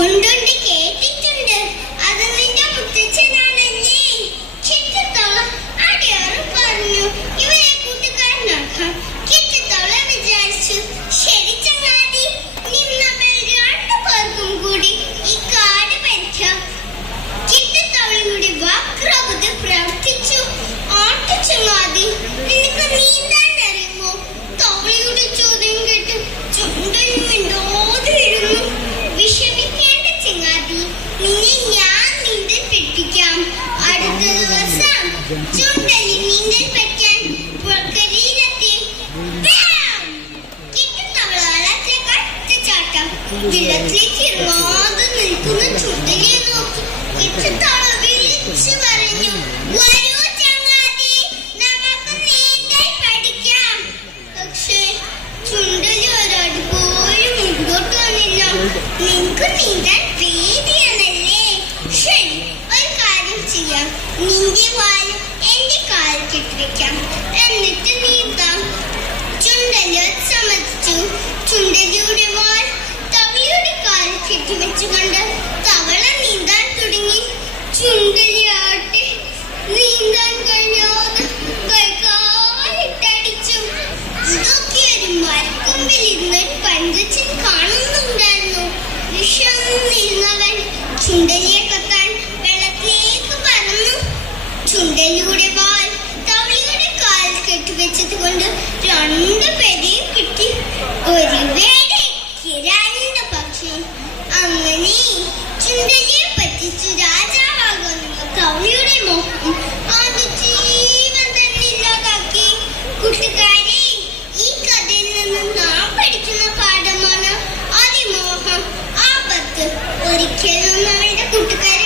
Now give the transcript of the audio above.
ഉണ്ടുണ്ട്, കേട്ടിട്ടുണ്ട്. അത് നിന്റെ മുത്തച്ഛനാണല്ലേ? കിട്ടത്തോളം അടിയാറ് പറഞ്ഞു ഇവരെ കൂട്ടുകാരനാക്കാം. കിട്ടത്തോളം വിചാരിച്ചു, ശരി ചങ്ങാതി, നമ്മൾ രണ്ടുപേർക്കും കൂടി ഈ കാട് ഭരിക്കാം. കിട്ടത്തോളിയുടെ വക്രബുദ്ധി പ്രവർത്തിച്ചു. ആട്ടു ചങ്ങാതി, നിനക്ക് നീന്താൻ അറിയുമോ? തവളയുടെ ചോദ്യം കേട്ട് ചുണ്ടൻ മിണ്ടാതിരുന്നു. വിഷമിക്കേണ്ട ചങ്ങാതി, നിന്നെ ഞാൻ നീന്തൽ പഠിപ്പിക്കാം. അടുത്ത ദിവസം ചുണ്ടലി നീന്തൽ പഠിക്കാൻ പുഴക്കരയിലെത്തി. കിട്ടുന്നവൾ വെള്ളത്തിലേക്ക് അടുത്തച്ചാട്ടം. വെള്ളത്തിലേക്ക് ഇറങ്ങാതെ നിൽക്കുന്ന ചുണ്ടലിയെ നോക്കി കിട്ടുന്നവൾ വിളിച്ചു പറഞ്ഞു, വരൂ ചങ്ങാതി, നമുക്ക് നീന്തൽ പഠിക്കാം. പക്ഷേ ചുണ്ടലി ഒരടി പോലും മുമ്പോട്ട് വന്നില്ല. നിനക്ക് നീന്താൻ പേടിയാണല്ലേ? ശരി, ഒരു കാര്യം ചെയ്യാം. നിന്റെ വാല് എന്റെ കാലിൽ കെട്ടിവെക്കാം, എന്നിട്ട് നീന്താം. ചുണ്ടലി സമ്മതിച്ചു. ചുണ്ടലിയുടെ വാൽ തവളയുടെ കാലിൽ കെട്ടിവെച്ചുകൊണ്ട് തവള നീന്താൻ തുടങ്ങി. ചുണ്ടലിയാട്ടെ നീന്താൻ കഴിയാതെ കൈകാലിട്ടടിച്ചു. ഇതൊക്കെ ഒരു മരക്കൊമ്പിൽ ഇരുന്ന് പഞ്ചച്ചൻ കാണുന്നുണ്ടായിരുന്നു. വിഷന്നിരുന്നവൻ ചുണ്ടലിയെ കത്താൻ വെള്ളത്തിലേക്ക് പറന്നു. ചുണ്ടലിയുടെ വാൽ തവളയുടെ കാലിൽ കെട്ടിവെച്ചത് കൊണ്ട് രണ്ടുപേരെയും കിട്ടി. ഒരു വേടയ്ക്ക് രണ്ട് പക്ഷി. അങ്ങനെ ചുണ്ടലിയെ പറ്റിച്ചു രാജാവാകുന്ന തവളയുടെ മോഹം അത് ജീവൻ തന്നെ ഇല്ലാതാക്കി. കൂട്ടുകാരെ, ഈ കഥയിൽ നിന്ന് നാം പഠിക്കുന്ന പാഠമാണ് അതിമോഹം, ആപത്ത്. ഒരിക്കലും നമ്മളുടെ കൂട്ടുകാരെ